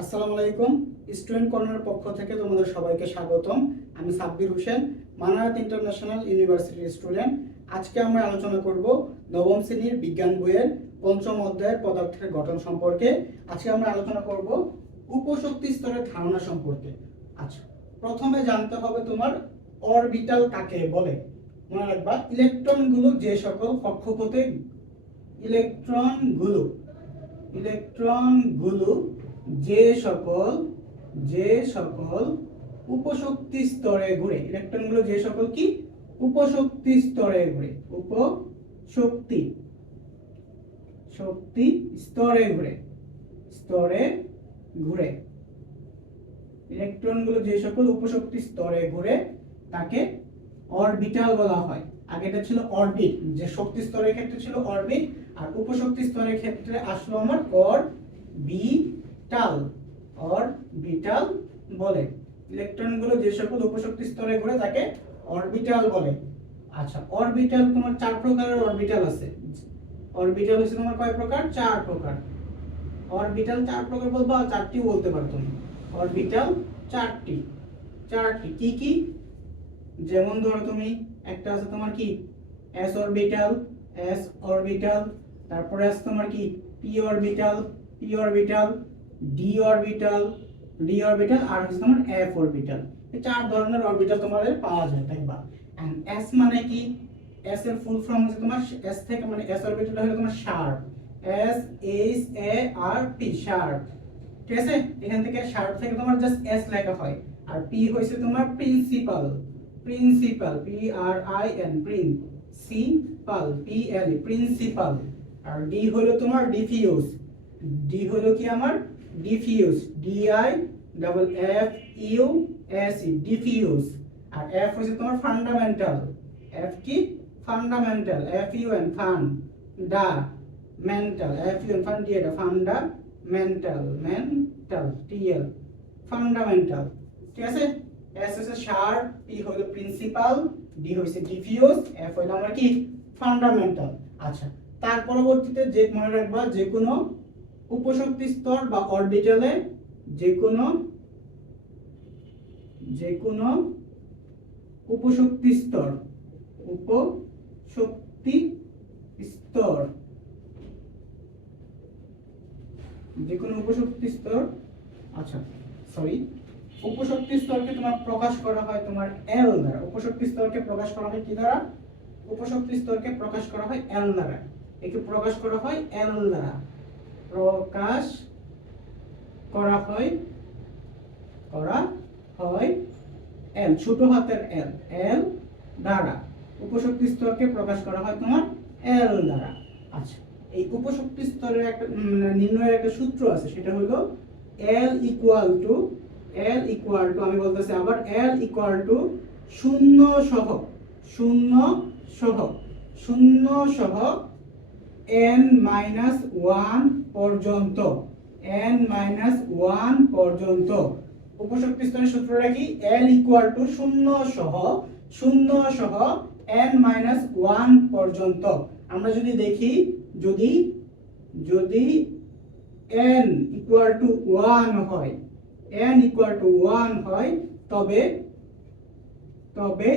আসসালামু আলাইকুম। Student corner পক্ষ থেকে তোমাদের সবাইকে স্বাগতম। আমি সাব্বির হোসেন, মানারাত ইন্টারন্যাশনাল ইউনিভার্সিটির স্টুডেন্ট। আজকে আমরা আলোচনা করব নবম শ্রেণির বিজ্ঞান বইয়ের পঞ্চম অধ্যায়ের পদার্থের গঠন সম্পর্কে। আজকে আমরা আলোচনা করব উপশক্তি স্তরের ধারণা সম্পর্কে। আচ্ছা প্রথমে জানতে হবে তোমার অরবিটাল কাকে বলে? মনে রাখবা, ইলেকট্রনগুলো যে সকল কক্ষপথে, ইলেকট্রনগুলো ইলেকট্রনগুলো যে সকল যে সকল উপশক্তি স্তরে ঘুরে ইলেকট্রনগুলো যে সকল কি? উপশক্তি স্তরে ঘুরে, উপশক্তি, শক্তি স্তরে ঘুরে স্তরে ঘুরে। ইলেকট্রনগুলো যে সকল উপশক্তি স্তরে ঘুরে, তাকে অরবিটাল বলা হয়। আগে এটা ছিল অরবিট যে শক্তি স্তরের ক্ষেত্রে ছিল অরবিট আর উপশক্তি স্তরের ক্ষেত্রে আসলো আমার অর বিটাল অরবিটাল বলে। ইলেকট্রনগুলো যে সকল উপশক্তি স্তরে ঘুরে তাকে অরবিটাল বলে। আচ্ছা অরবিটাল তোমার চার প্রকারের অরবিটাল আছে। অরবিটাল হচ্ছে তোমার কয় প্রকার? চার প্রকার। অরবিটাল চার প্রকার বলবা চারটি বলতে পারো তুমি। অরবিটাল চারটি। চারটি কি কি? যেমন ধরো তুমি, একটা আছে তোমার কি? এস অরবিটাল এস অরবিটাল তারপরে আছে তোমার কি? P orbital P orbital D orbital D orbital আর হচ্ছে তোমার এফ অরবিটাল চার ধরনের অরবিটাল তোমাদের পাওয়া যায় দেখবা এন্ড এস মানে কি? এস এর ফুল ফর্ম হচ্ছে তোমার এস থেকে মানে এস অরবিটাল হলো তোমার sharp S H A R P sharp ঠিক আছে? এখান থেকে শার্প থেকে তোমার জাস্ট এস লেখা হয়। আর পি হইছে তোমার principal principal P R I N principal P L principal R D হলো তোমার ডিফিউজ ডি হলো কি আমার? Diffuse I double F U S E diffuse আর এফ হচ্ছে তোমার ফান্ডামেন্টাল এফ কি? Fundamental F U N fundamental F U N fun D এটা fundamental mental T L fundamental ঠিক আছে? এস হচ্ছে শার্প পি হলো প্রিন্সিপাল ডি হচ্ছে ডিফিউজ এফ হলো আমার কি? ফান্ডামেন্টাল আচ্ছা তার পরবর্তীতে যে মনে রাখবা যে কোনো উপশক্তি স্তর বা অরবিটালে যে কোনো যে কোনো উপশক্তি স্তর উপশক্তি স্তর যে কোনো উপশক্তি স্তর আচ্ছা সরি উপশক্তি স্তরকে তোমার প্রকাশ করা হয় তোমার এল দ্বারা। উপশক্তি স্তরকে প্রকাশ করা হয় কি দ্বারা? উপশক্তি স্তরকে প্রকাশ করা হয় এল দ্বারা। একে প্রকাশ করা হয় এল দ্বারা। প্রকাশ করা হয় করা হয় এল ছোট হাতের এল এল দ্বারা। উপশক্তি স্তরকে প্রকাশ করা হয় তোমার এল দ্বারা। আচ্ছা এই উপশক্তি স্তরের একটা নির্ণয়ের একটা সূত্র আছে, সেটা হলো L equal to L equal to আমি বলতেছি আবার এল ইকুয়াল টু শূন্য সহ শূন্য সহ শূন্য সহ এন মাইনাস ওয়ান পর্যন্ত এন মাইনাস ওয়ান পর্যন্ত। উপশক্তি স্তরের সূত্রটা কি? এল ইকুয়াল টু শূন্য সহ শূন্য সহ এন মাইনাস ওয়ান পর্যন্ত। আমরা যদি দেখি, যদি যদি n ইকুয়াল টু ওয়ান হয়, n ইকুয়াল টু ওয়ান হয়, তবে তবে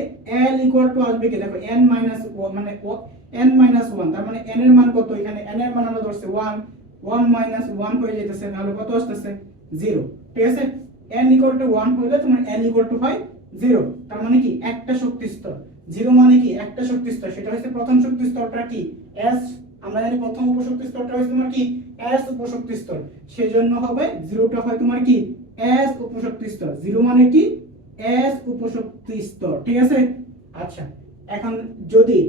l ইকুয়াল টু আসবে কি? দেখো, n মাইনাস মানে n মাইনাস ওয়ান তার মানে n এর মান কত? এখানে n এর মান আমরা ধরছি ওয়ান ওয়ান মাইনাস ওয়ান হয়ে যেতেছে তাহলে কত আসতেছে? জিরো ঠিক আছে? n ইকুয়াল টু ওয়ান হইলে তোমার n ইকুয়াল টু হয় জিরো তার মানে কি? একটা শক্তি স্তর জিরো মানে কি? একটা শক্তি স্তর সেটা হচ্ছে প্রথম শক্তি স্তরটা কি? S আমরা জানি প্রথম উপশক্তি স্তরটা হচ্ছে তোমার কি? S উপশক্তি স্তর সেজন্য হবে জিরোটা হয় তোমার কি? S উপশক্তি স্তর জিরো মানে কি? S উপশক্তি স্তর ঠিক আছে? আচ্ছা। এখন যদি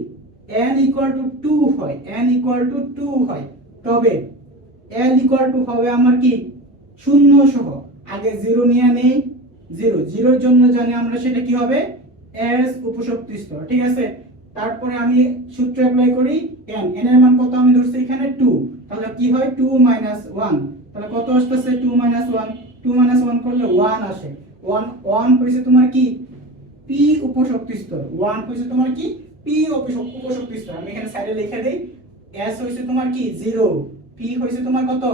n ইকুয়াল টু টু হয়, n ইকুয়াল টু টু হয়। তবে l ইকুয়াল টু হবে আমার কি? শূন্য সহ। আগে জিরো নিয়ে নেই জিরো জিরোর জন্য জানি আমরা সেটা কি হবে? S উপশক্তি স্তর, ঠিক আছে? তারপরে আমি সূত্র অ্যাপ্লাই করি n n এর মান কত? আমি ধরছি এখানে 2 তাহলে কি হয়? 2 মাইনাস 1 তাহলে কত আসতেছে? 2 মাইনাস 1 2 মাইনাস 1 করলে 1 আসে। 1 1 হইছে তোমার কি? p উপশক্তি স্তর। 1 হইছে তোমার কি? P উপশক্তি স্তর। আমি এখানে সাইডে লিখে দেই। S হইছে তোমার কি? 0 p হইছে তোমার কত?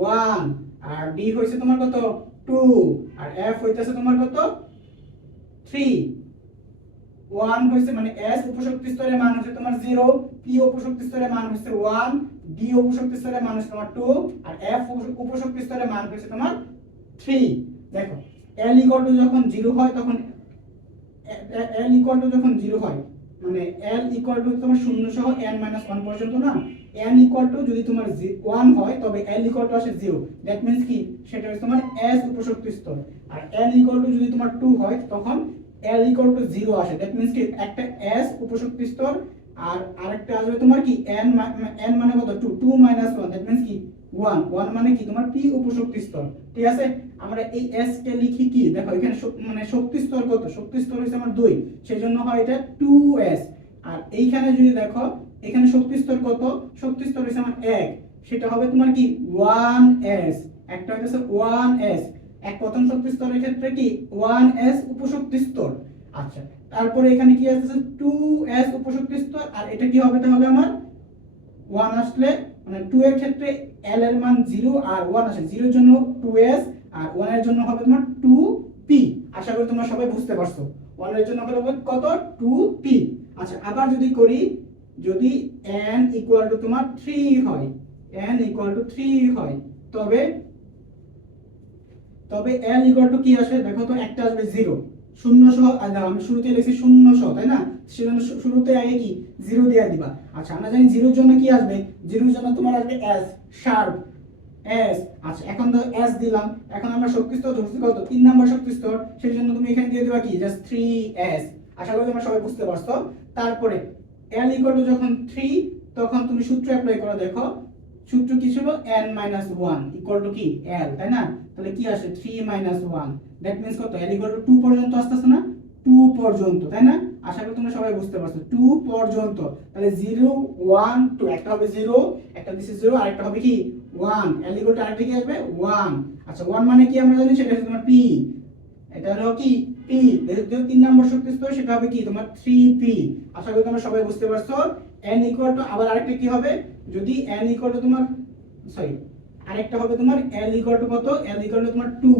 1 আর ডি হয়েছে তোমার কত? টু আর এফ হইতেছে তোমার কত? থ্রি ওয়ান হয়েছে মানে এস উপশক্তি স্তরের মান হচ্ছে তোমার জিরো পি উপশক্তি স্তরের মান হচ্ছে ওয়ান ডি উপশক্তি স্তরের মান হচ্ছে তোমার টু আর এফ উপশক্তি স্তরের মান হচ্ছে তোমার থ্রি দেখো এল ইকুয়াল টু যখন জিরো হয় তখন এল ইকুয়াল টু যখন জিরো হয় মানে এল ইকুয়াল টু তোমার শূন্য সহ এন মাইনাস ওয়ান পর্যন্ত না? এন ইকুয়াল টু যদি তোমার ওয়ান হয়, তবে এল ইকুয়াল টু আসে জিরো দ্যাট মিনস কি? সেটা হচ্ছে তোমার এস উপশক্তি স্তর। আর এন ইকুয়াল টু যদি তোমার টু হয়, তখন এল ইকুয়াল টু জিরো আসে। দ্যাট মিনস কি? একটা এস উপশক্তি স্তর, আর আরেকটা আসবে তোমার কি? এন এন মানে কত? Two two minus one that means কি? ওয়ান ওয়ান মানে কি? তোমার পি উপশক্তি স্তর। ঠিক আছে? আমরা এই এস কে লিখি কি? দেখো, এখানে মানে শক্তি স্তর কত? শক্তি স্তর হচ্ছে আমার দুই। সেই জন্য হয় এটা টু এস আর এইখানে যদি দেখো, এখানে শক্তি স্তর কত? শক্তি স্তর হচ্ছে আমার এক। সেটা হবে তোমার কি? ওয়ান এস একটা হচ্ছে ওয়ান এস এক প্রথম শক্তি স্তরের ক্ষেত্রে কি? ওয়ান এস উপশক্তি স্তর। আচ্ছা তারপরে এখানে কি আছে টু এস উপশক্তি স্তর। আর এটা কি হবে তাহলে আমার? ওয়ান আসলে মানে টু এর ক্ষেত্রে এল এর মান জিরো আর ওয়ান আসে জিরোর জন্য টু এস আর ওয়ানের জন্য হবে তোমার টু পি আশা করি তোমরা সবাই বুঝতে পারছ। ওয়ানের জন্য হবে কত? টু পি আচ্ছা আবার যদি করি, যদি n ইকুয়াল টু তোমার থ্রি হয় এন ইকুয়াল টু থ্রি হয়, তবে তবে l ইকুয়াল টু কি আসে? দেখো তো, একটা আসবে জিরো শূন্য সহ আমি শুরুতে লিখছি শূন্য সহ, তাই না? সেজন্য শুরুতে আগে কি? জিরো দিয়ে দিবা। আচ্ছা আমরা জানি জিরোর জন্য কি আসবে? জিরোর জন্য তোমার আসবে এস শার্প এস আচ্ছা এখন তো এস দিলাম। এখন আমরা শক্তি স্তর ধরছি কত? তিন নাম্বার শক্তি স্তর সেই জন্য তুমি এখানে দিয়ে দিবা কি? জাস্ট থ্রি এস আশা করি তোমরা সবাই বুঝতে পারছ। তারপরে এল ইকুয়াল টু যখন থ্রি তখন তুমি সূত্র অ্যাপ্লাই করে, দেখো। সূত্র কি ছিল? N minus one equal to কি? এল তাই না? তাহলে কি আসে? Three minus one that means কত? L ইকুয়াল টু টু পর্যন্ত আসতেছে না? টু পর্যন্ত, তাই না? আশা করি তোমরা সবাই বুঝতে পারছ। টু পর্যন্ত। তাহলে জিরো, ওয়ান, টু, একটা হবে জিরো, একটা দিছে জিরো, আরেকটা হবে কি? ওয়ান। ইকুয়াল আরেকটা কি আসবে? ওয়ান। আচ্ছা ওয়ান মানে কি আমরা জানি? সেটা হচ্ছে তোমার p এটা হলো কি? P যেহেতু তিন নম্বর শক্তি স্তর, সেটা হবে কি? তোমার 3p আশা করি তোমরা সবাই বুঝতে পারছ। N ইকুয়াল টু আবার আরেকটা কি হবে? যদি এন ইকুয়াল টু তোমার সরি আরেকটা হবে তোমার l ইকুয়াল টু কত? L ইকুয়াল টু তোমার 2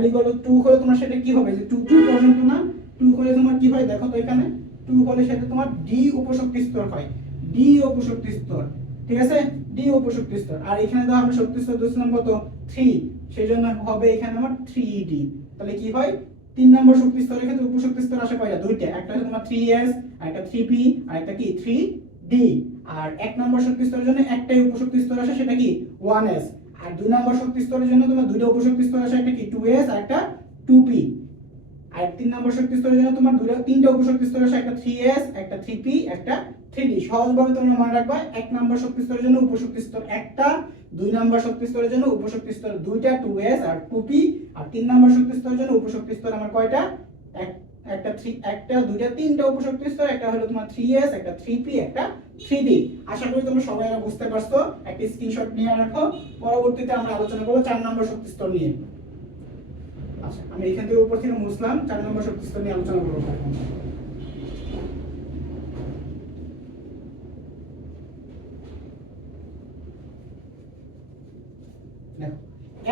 l ইকুয়াল টু 2 হলে তোমার সেটা কি হবে? যে 2 2 পর্যন্ত না 2 হলে তোমার কি হয়? দেখো তো এখানে। 2 হলে সেটা তোমার d উপশক্তি স্তর হয়। D উপশক্তি স্তর। ঠিক আছে? D উপশক্তি স্তর। আর এখানে তো আমরা শক্তি স্তর দিয়েছিলাম কত? 3 সেই জন্য হবে এখানে আমার 3d তাহলে কি হয়? তিন নম্বর শক্তি স্তরের ক্ষেত্রে উপশক্তি স্তর আসে কয়টা? দুইটা। একটা হচ্ছে তোমার 3s আর একটা থ্রি পি আর একটা কি? থ্রি ডি আর এক নম্বর শক্তি স্তরের জন্য একটাই উপশক্তি স্তর আসে, সেটা কি? ওয়ান এস আর দুই নম্বর শক্তি স্তরের জন্য তোমার দুইটা উপশক্তি স্তর আসে, একটা কি? টু এস আর একটা 2p আর তিন নম্বর শক্তি স্তরের জন্য তোমার দুইটা তিনটা উপশক্তি স্তর আসে একটা 3s একটা 3p একটা 3d সহজভাবে তোমরা মনে রাখবা, এক নম্বর শক্তি স্তরের জন্য উপশক্তি স্তর একটা, দুই নম্বর শক্তি স্তরের জন্য উপশক্তি স্তর দুইটা 2s আর 2p আর তিন নম্বর শক্তি স্তরের জন্য উপশক্তি স্তর আমার কয়টা? এক- একটা থ্রি একটা, দুইটা, তিনটা উপশক্তি স্তর একটা হলো তোমার 3s একটা 3p একটা 3d আশা করি তোমরা সবাই বুঝতে পারছ। একটা স্ক্রিনশট নিয়ে রাখো। পরবর্তীতে আমরা আলোচনা করব চার নম্বর শক্তি স্তর নিয়ে। আমি এখান থেকে উপর থেকে মুছলাম চার নম্বর শক্তি স্তর নিয়ে আলোচনা করব।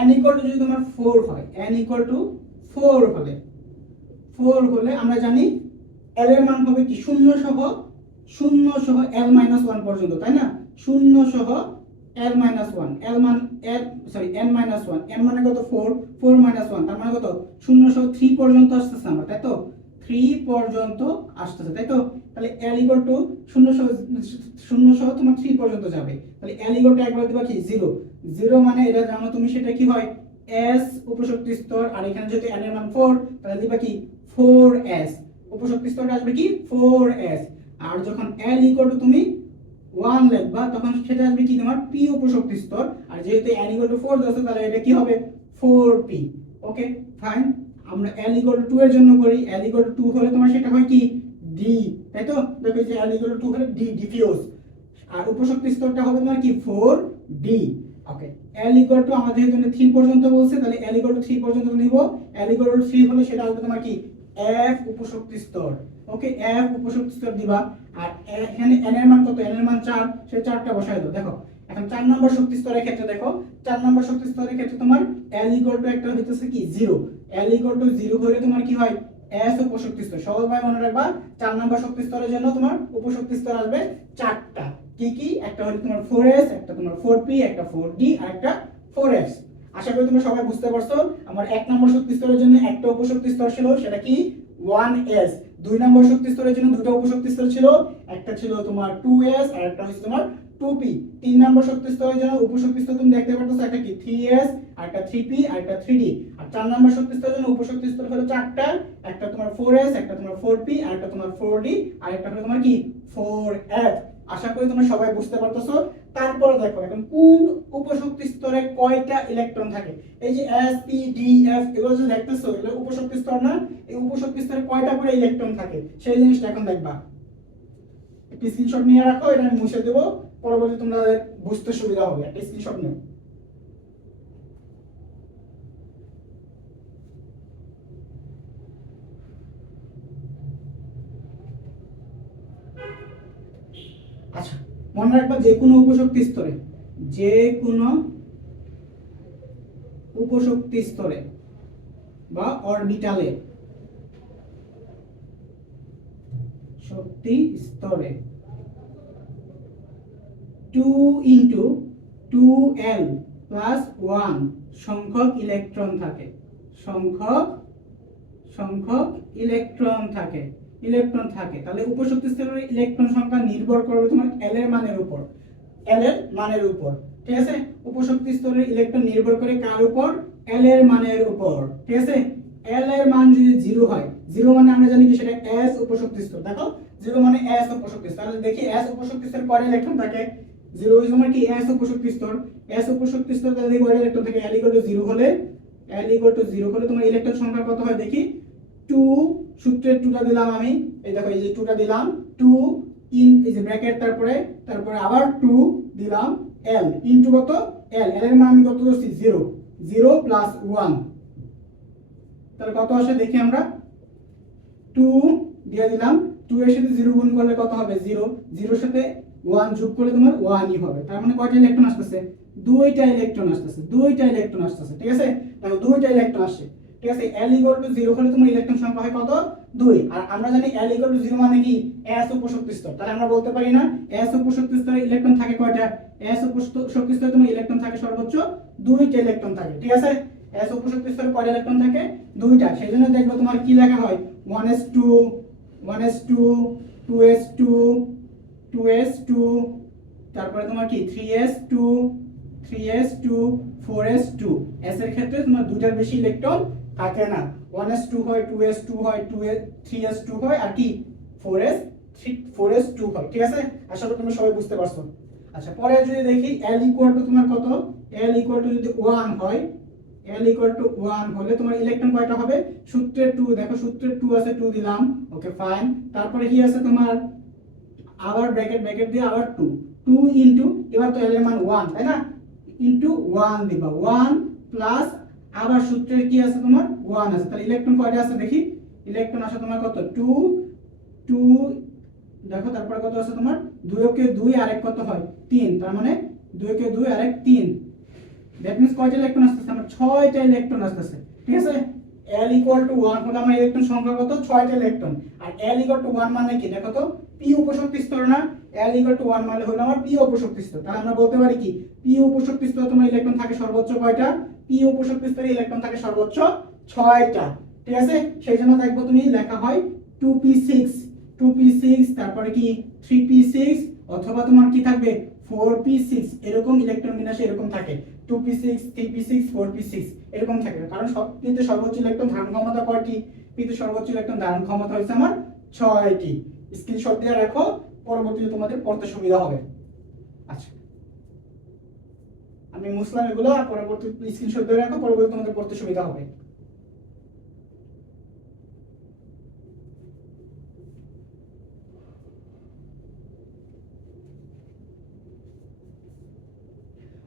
n equal to যদি তোমার 4 হয়, n equal to 4 হলে 4 হলে আমরা জানি l এর মান হবে কি? শূন্য সহ শূন্য সহ l মাইনাস ওয়ান পর্যন্ত, তাই না? শূন্য সহ l মাইনাস ওয়ান l মান l sorry n minus one n মানে কত? 4 4 মাইনাস ওয়ান তার মানে কত? শূন্য সহ 3 পর্যন্ত আসতেছে আমরা, তাই তো? 3 পর্যন্ত আসতেছে, তাই তো? তাহলে l ইকুয়াল টু শূন্য সহ শূন্য সহ তোমার 3 পর্যন্ত যাবে। তাহলে l ইকুয়াল টু একবার দিবা কি? 0 0 মানে এটা জানো তুমি, সেটা কি হয়? S উপশক্তি স্তর, আর এখানে যদি n এর মান 4 তাহলে দিবা কি? 4s উপশক্তি স্তরটা আসবে কি? 4s আর যখন l ইকুয়াল টু তুমি 1 লিখবা তখন সেটা আসবে কি তোমার p উপশক্তি স্তর। আর যেহেতু n ইকুয়াল টু 4 দাও তাহলে এটা কি হবে? 4p ওকে ফাইন আমরা l ইকুয়াল টু 2 এর জন্য করি। L ইকুয়াল টু 2 হলে তোমার সেটা হয় কি? D, তাই তো? দেখো যে l ইকুয়াল টু 2 হলে d ডিফিউজ আর উপশক্তি স্তরটা হবে তোমার কি? 4d okay l equal to আমাদের যেহেতু 3 পর্যন্ত বলছে, তাহলে l ইকুয়াল টু 3 পর্যন্ত নিব। L ইকুয়াল টু 3 হলে সেটা আসবে তোমার কি? F উপশক্তি স্তর। ওকে f উপশক্তি স্তর দিবা, আর এখানে n এর মান কত? n এর মান 4 সেই 4টা বসাই দাও। দেখো, এখন চার নম্বর শক্তি স্তরের ক্ষেত্রে দেখো, চার নম্বর শক্তি স্তরের ক্ষেত্রে তোমার L একটা হইতেছে কি? Zero L equal to zero হলে তোমার কি হয়? S উপশক্তি স্তর। সবাই মনে রাখবা, চার নম্বর শক্তি স্তরের জন্য তোমার উপশক্তি স্তর আসবে চারটা। কি কি? একটা হলো তোমার 4s একটা তোমার 4p একটা 4d আর একটা 4s আশা করি তোমরা সবাই বুঝতে পারছ, আমার এক নম্বর শক্তি স্তরের জন্য একটা উপশক্তি স্তর ছিল, সেটা কি? 1s দুই নম্বর শক্তি স্তরের জন্য দুটো উপশক্তি স্তর ছিল। একটা ছিল তোমার টু এস আর একটা হচ্ছে তোমার টু পি তিন নম্বর শক্তি স্তরের জন্য উপশক্তি স্তর তুমি দেখতে পাচ্ছ একটা কি? থ্রি এস আর একটা থ্রি পি আর একটা থ্রি ডি আর চার নম্বর শক্তি স্তরের জন্য উপশক্তি স্তর হলো চারটা। একটা তোমার ফোর এস একটা তোমার ফোর পি আর একটা তোমার ফোর ডি আর একটা হলো তোমার কি? 4f আশা করি তোমরা সবাই বুঝতে পারতেছো। তারপর দেখো, এখন কোন উপশক্তি স্তরে কয়টা ইলেকট্রন থাকে? এই যে এস পি ডি এফ এগুলো যে দেখতেছো, এগুলো উপশক্তি স্তর না? এই উপশক্তি স্তরে কয়টা করে ইলেকট্রন থাকে? সেই জিনিসটা এখন দেখবা। একটি স্ক্রিনশট নিয়ে রাখো, এটা আমি মুছে দেবো। পরবর্তী তোমাদের বুঝতে সুবিধা হবে। একটা স্ক্রিনশট নিও আচ্ছা মনে রাখবা যে কোনো উপশক্তি স্তরে, যে কোনো উপশক্তি স্তরে বা অরবিটালে শক্তি স্তরে two into two L plus one সংখ্যক ইলেকট্রন থাকে, সংখ্যক সংখ্যক ইলেকট্রন থাকে। ইলেকট্রন থাকে, তাহলে উপশক্তি স্তরের ইলেকট্রন সংখ্যা নির্ভর করবে তোমার এল এর মানের উপর। এল এর মানের উপর, ঠিক আছে? উপশক্তি স্তরের ইলেকট্রন নির্ভর করে কার উপর? এল এর মানের উপর, ঠিক আছে? এল এর মান যদি জিরো হয় জিরো মানে আমরা জানি কি সেটা এস উপশক্তি স্তর। দেখো জিরো মানে এস উপশক্তি স্তর। তাহলে দেখি এস উপশক্তি স্তর পরে ইলেকট্রন থাকে। জিরো ইজ মানে কি? এস উপশক্তি স্তর। এস উপশক্তি স্তর, তাহলে কয়টা ইলেকট্রন থাকে। এল ইকুয়াল টু জিরো হলে এল ইকুয়াল টু জিরো হলে তোমার ইলেকট্রন সংখ্যা কত হয় দেখি? টু সূত্রের টুটা দিলাম আমি। এই দেখো, এই যে টুটা দিলাম টু ইন এই যে ব্র্যাকেট তারপরে তারপরে আবার টু দিলাম এল ইনটু কত? এল এল এর মান আমি কত ধরছি? জিরো জিরো প্লাস ওয়ান তাহলে কত আসে? দেখি আমরা। টু দিয়ে দিলাম। টু এর সাথে জিরো গুণ করলে কত হবে? জিরো জিরোর সাথে ওয়ান যোগ করলে তোমার ওয়ানই হবে। তার মানে কয়টা ইলেকট্রন আসতেছে? দুইটা ইলেকট্রন আসতেছে। দুইটা ইলেকট্রন আসতেছে। ঠিক আছে? দেখো দুইটা ইলেকট্রন আসছে ঠিক আছে? এল ইকুয়াল টু জিরো হলে তোমার ইলেকট্রন সংখ্যা হয় কত? দুই। আর আমরা জানি এল ইকুয়াল টু জিরো মানে কি? এস উপশক্তি স্তর। তাহলে আমরা বলতে পারি না এস উপশক্তি স্তরে ইলেকট্রন থাকে কয়টা? এস উপশক্তি স্তরে তোমার ইলেকট্রন থাকে সর্বোচ্চ দুইটা ইলেকট্রন থাকে, ঠিক আছে? এস উপশক্তি স্তরে কয়টা ইলেকট্রন থাকে? দুইটা। সেই জন্য দেখব তোমার কি লেখা হয়? One S two one S two two S two two S two তারপরে তোমার কি? Three S two three S two four S two S এর ক্ষেত্রে তোমার দুটার বেশি ইলেকট্রন থাকে না ওয়ান এস টু হয় টু এস টু হয় two S three S two হয়, আর কি? Four S three four S two হয়, ঠিক আছে? আশা করি তোমরা সবাই বুঝতে পারছ। আচ্ছা পরে যদি দেখি এল ইকুয়াল টু তোমার কত? এল ইকুয়াল টু যদি ওয়ান হয় এল ইকুয়াল টু ওয়ান হলে তোমার ইলেকট্রন কয়টা হবে? সূত্রের টু দেখো সূত্রের টু আছে টু দিলাম ওকে ফাইন তারপরে কি আছে তোমার? আবার ব্র্যাকেট ব্র্যাকেট দিয়ে আবার টু টু ইন্টু এবার তো এল এর মান ওয়ান তাই না? ইন্টু ওয়ান দিবা। ওয়ান প্লাস আবার সূত্রের কি আছে তোমার? ওয়ান আছে। তাহলে ইলেকট্রন কয়টা আছে দেখি? ইলেকট্রন আছে তোমার কত? টু টু দেখো তারপরে কত আছে তোমার? দুইকে দুই আরেক কত হয়? তিন। তার মানে দুইকে দুই আরেক তিন। দ্যাট মিন্স কয়টা ইলেকট্রন আসতেছে? আমার ছয়টা ইলেকট্রন আসতেছে। ঠিক আছে? L ইকুয়াল টু ওয়ান হলে আমার ইলেকট্রন সংখ্যা কত? ছয়টা ইলেকট্রন আর L ইকুয়াল টু ওয়ান মানে কি? দেখো তো, P উপশক্তি স্তর না? L ইকুয়াল টু ওয়ান মানে হলো আমার P উপশক্তি স্তর। তাহলে আমরা বলতে পারি কি? P উপশক্তি স্তরে তোমার ইলেকট্রন থাকে সর্বোচ্চ কয়টা? P উপশক্তি স্তরে ইলেকট্রন থাকে সর্বোচ্চ ছয়টা। ঠিক আছে? সেই জন্য দেখব তুমি লেখা হয় 2p6 2p6 তারপরে কি 3p6 অথবা তোমার কি থাকবে 4p6 এরকম ইলেকট্রন বিন্যাসে এরকম থাকে। 2p6 3p6 4p6 এরকম থাকে। কারণ সব কিন্তু সর্বোচ্চ ইলেকট্রন ধারণ ক্ষমতা কয়টি? কিন্তু সর্বোচ্চ ইলেকট্রন ধারণ ক্ষমতা হচ্ছে আমার ছয়টি। স্ক্রিনশট দিয়ে রাখো, পরবর্তীতে তোমাদের পড়তে সুবিধা হবে। আচ্ছা। আমি মুসলাম, এগুলো আর পরবর্তী স্ক্রিনশট দিয়ে রাখো, পরবর্তী তোমাদের পড়তে সুবিধা হবে।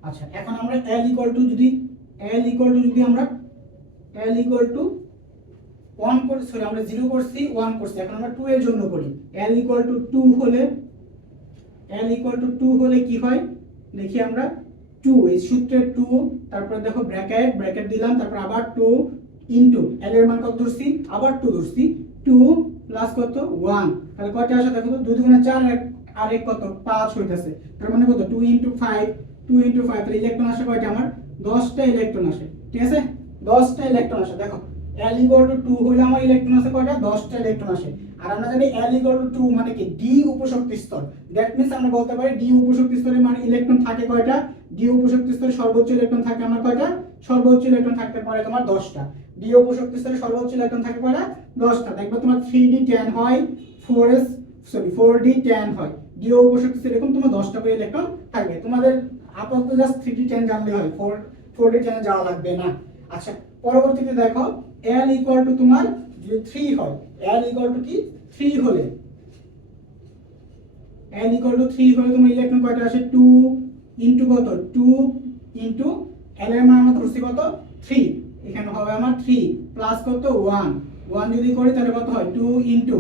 আচ্ছা এখন আমরা L ইকুয়াল টু যদি, L ইকুয়াল টু যদি আমরা, L ইকুয়াল টু 1 করছি সরি আমরা 0 করছি 1 করছি। এখন আমরা 2 এর জন্য করি। L ইকুয়াল টু 2 হলে, L ইকুয়াল টু 2 হলে কি হয়? দেখি আমরা টু এই সূত্রে টু তারপরে দেখো ব্র্যাকেট ব্র্যাকেট দিলাম, তারপর আবার টু ইন্টু এল মান কত ধরছি? আবার টু ধরছি। টু প্লাস কত? ওয়ান তাহলে কয়টা আসে দেখো তো? দুই দুগুণে চার আর এক- কত? পাঁচ হইতেছে। তার মানে কত? Two into five two into five তাহলে ইলেকট্রন আসে কয়টা আমার? দশটা ইলেকট্রন আসে। ঠিক আছে? দশটা ইলেকট্রন আসে। দেখো equal to 2 হলে আমার ইলেকট্রন আছে কয়টা? 10টা ইলেকট্রন আসে। আর আমরা জানি equal to 2 মানে কি? D উপশক্তি স্তর। দ্যাট মিন্স আমরা বলতে পারি D উপশক্তি স্তরে মানে ইলেকট্রন থাকে কয়টা? D উপশক্তি স্তরে সর্বোচ্চ ইলেকট্রন থাকে আমার কয়টা? সর্বোচ্চ ইলেকট্রন থাকতে পারে তোমার 10টা D উপশক্তি স্তরে সর্বোচ্চ ইলেকট্রন থাকে কয়টা? 10টা দেখবে তোমার 3D10 হয় 4s সরি 4D10 হয়। D উপশক্তি স্তরে এরকম তোমার 10টা করে ইলেকট্রন থাকবে। তোমাদের আপাতত জাস্ট 3D10 জানলে হয়। 4 4D10 যাওয়া লাগবে না। আচ্ছা পরবর্তীতে দেখো, L ইকুয়াল টু তোমার 3 হয়, L ইকুয়াল টু কি? 3 হলে। L ইকুয়াল টু 3 হলে তোমার ইলেকট্রন কয়টা আসে? 2 ইনটু কত? 2 ইনটু L এর মান আমরা ধরছি কত? 3 এখানে হবে আমার 3 প্লাস কত? 1 1 যদি করি তাহলে কত হয়? 2 ইনটু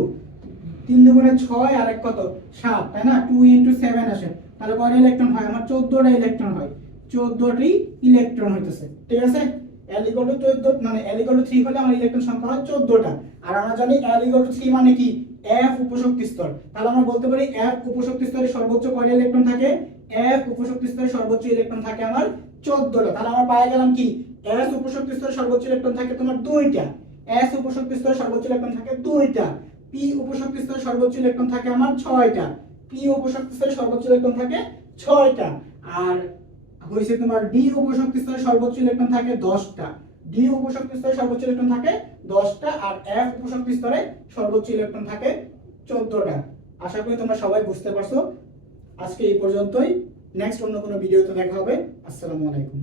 3 দুগুণে 6 আর এক কত? 7 তাই না? 2 ইনটু 7 আসে। তাহলে কয়টা ইলেকট্রন হয়? আমার 14টা ইলেকট্রন হয়। 14টি ইলেকট্রন হইতেছে। ঠিক আছে? to 14 মানে to 3 হলে আমার ইলেকট্রন সংখ্যা হয় 14টা আর আমরা জানি to 3 মানে কি? F উপশক্তি স্তর। তাহলে আমরা বলতে পারি F উপশক্তি স্তরে সর্বোচ্চ কয়টা ইলেকট্রন থাকে? F উপশক্তি স্তরে সর্বোচ্চ ইলেকট্রন থাকে আমার 14টা তাহলে আমরা পাই গেলাম কি? এস উপশক্তি স্তরে সর্বোচ্চ ইলেকট্রন থাকে তোমার দুইটা। S উপশক্তি স্তরে সর্বোচ্চ ইলেকট্রন থাকে দুইটা। পি উপশক্তি স্তরে সর্বোচ্চ ইলেকট্রন থাকে আমার 6টা পি উপশক্তি স্তরে সর্বোচ্চ ইলেকট্রন থাকে 6টা আর হয়েছে তোমার ডি উপশক্তি স্তরে সর্বোচ্চ ইলেকট্রন থাকে 10টা ডি উপশক্তি স্তরে সর্বোচ্চ ইলেকট্রন থাকে 10টা আর এফ উপশক্তি স্তরে সর্বোচ্চ ইলেকট্রন থাকে 14টা আশা করি তোমরা সবাই বুঝতে পারছ। আজকে এই পর্যন্তই। নেক্সট অন্য কোনো ভিডিওতে দেখা হবে। আসসালামু আলাইকুম।